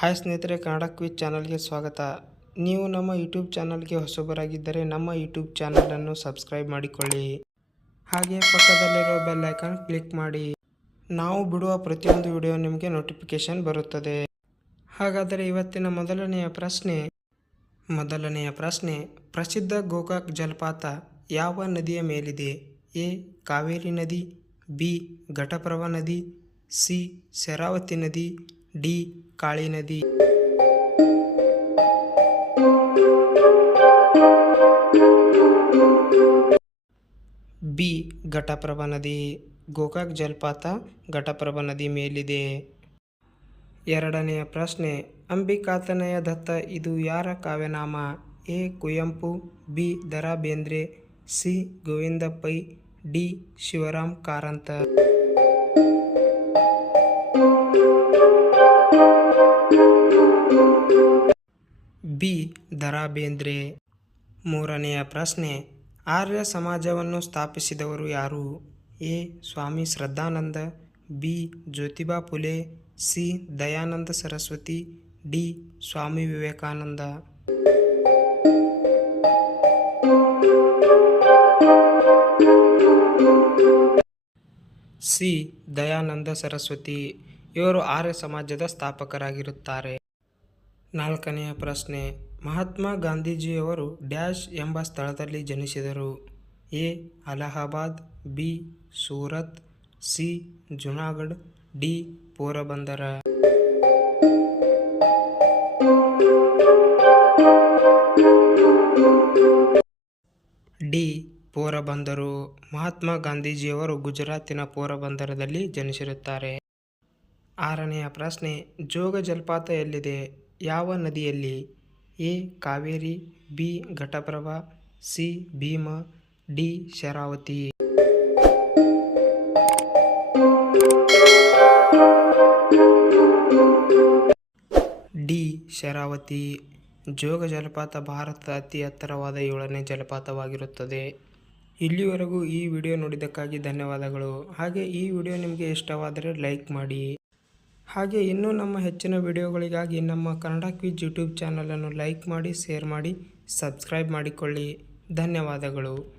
Hi ಸ್ನೇಹಿತರೆ, Kannada quiz ಚಾನಲ್ಗೆ ಸ್ವಾಗತ. ನೀವು ನಮ್ಮ ಯೂಟ್ಯೂಬ್ ಚಾನಲ್ಗೆ ಹೊಸಬರಾಗಿದ್ದರೆ ನಮ್ಮ ಯೂಟ್ಯೂಬ್ ಚಾನಲನ್ನು ಸಬ್ಸ್ಕ್ರೈಬ್ ಮಾಡಿಕೊಳ್ಳಿ. ಹಾಗೆ ಪಕ್ಕದಲ್ಲಿರೋ ಬೆಲ್ ಐಕಾನ್ ಕ್ಲಿಕ್ ಮಾಡಿ. ನಾವು ಬಿಡುವ ಪ್ರತಿಯೊಂದು ವಿಡಿಯೋ ನಿಮಗೆ ನೋಟಿಫಿಕೇಶನ್ ಬರುತ್ತದೆ. ಹಾಗಾದರೆ ಇವತ್ತಿನ ಮೊದಲನೆಯ ಪ್ರಶ್ನೆ, ಪ್ರಸಿದ್ಧ ಗೋಕಾಕ್ ಜಲಪಾತ ಯಾವ ನದಿಯ ಮೇಲಿದೆ? ಎ. ಕಾವೇರಿ ನದಿ, ಬಿ. ಘಟಪ್ರಭಾ ನದಿ, ಸಿ. ಶರಾವತಿ ನದಿ, ಡಿ. ಕಾಳಿ ನದಿ. ಬಿ. ಘಟಪ್ರಭಾ ನದಿ. ಗೋಕಾಕ್ ಜಲಪಾತ ಘಟಪ್ರಭಾ ನದಿ ಮೇಲಿದೆ. ಎರಡನೆಯ ಪ್ರಶ್ನೆ, ಅಂಬಿಕಾತನಯ ದತ್ತ ಇದು ಯಾರ ಕಾವ್ಯನಾಮ? A. Kuvempu, B. Da. Ra Bendre, C. Govinda Pai, D. Shivarama Karanth. B. Da. Ra Bendre. ಮೂರನೆಯ ಪ್ರಶ್ನೆ, ಆರ್ಯ ಸಮಾಜವನ್ನು ಸ್ಥಾಪಿಸಿದವರು ಯಾರು? A. Swami Shraddhanand, B. Jyotiba Phule, C. Dayanand Saraswati, D. Swami Vivekananda. C. Dayanand Saraswati. ಇವರು ಆರ್ಯ ಸಮಾಜದ ಸ್ಥಾಪಕರಾಗಿರುತ್ತಾರೆ. ನಾಲ್ಕನೆಯ ಪ್ರಶ್ನೆ, ಮಹಾತ್ಮ ಗಾಂಧೀಜಿಯವರು ಡ್ಯಾಶ್ ಎಂಬ ಸ್ಥಳದಲ್ಲಿ ಜನಿಸಿದರು? A. Allahabad, B. Surat, C. Junagadh, D. Porbandar. D. Porbandar. Mahatma ಗಾಂಧೀಜಿಯವರು ಗುಜರಾತಿನ ಪೋರಬಂದರದಲ್ಲಿ ಜನಿಸಿರುತ್ತಾರೆ. ಆರನೆಯ ಪ್ರಶ್ನೆ, ಜೋಗ ಜಲಪಾತ ಎಲ್ಲಿದೆ? ಯಾವ ನದಿಯಲ್ಲಿ? A. Kaveri, B. Ghataprabha, C. Bhima, D. Sharavati. D. Sharavati. Jog ಜಲಪಾತ ಭಾರತದ ಅತಿ ಎತ್ತರವಾದ 7ನೇ ಜಲಪಾತವಾಗಿರುತ್ತದೆ. ಇಲ್ಲಿವರೆಗೂ ಈ ವಿಡಿಯೋ ನೋಡಿದ್ದಕ್ಕಾಗಿ ಧನ್ಯವಾದಗಳು. ಹಾಗೆ ಈ ವಿಡಿಯೋ ನಿಮಗೆ ಇಷ್ಟವಾದರೆ ಲೈಕ್ ಮಾಡಿ. ಹಾಗೆ ಇನ್ನೂ ನಮ್ಮ ಹೆಚ್ಚಿನ ವಿಡಿಯೋಗಳಿಗಾಗಿ ನಮ್ಮ ಕನ್ನಡ ಕ್ವಿಜ್ ಯೂಟ್ಯೂಬ್ ಚಾನಲನ್ನು ಲೈಕ್ ಮಾಡಿ, ಶೇರ್ ಮಾಡಿ, ಸಬ್ಸ್ಕ್ರೈಬ್ ಮಾಡಿಕೊಳ್ಳಿ. ಧನ್ಯವಾದಗಳು.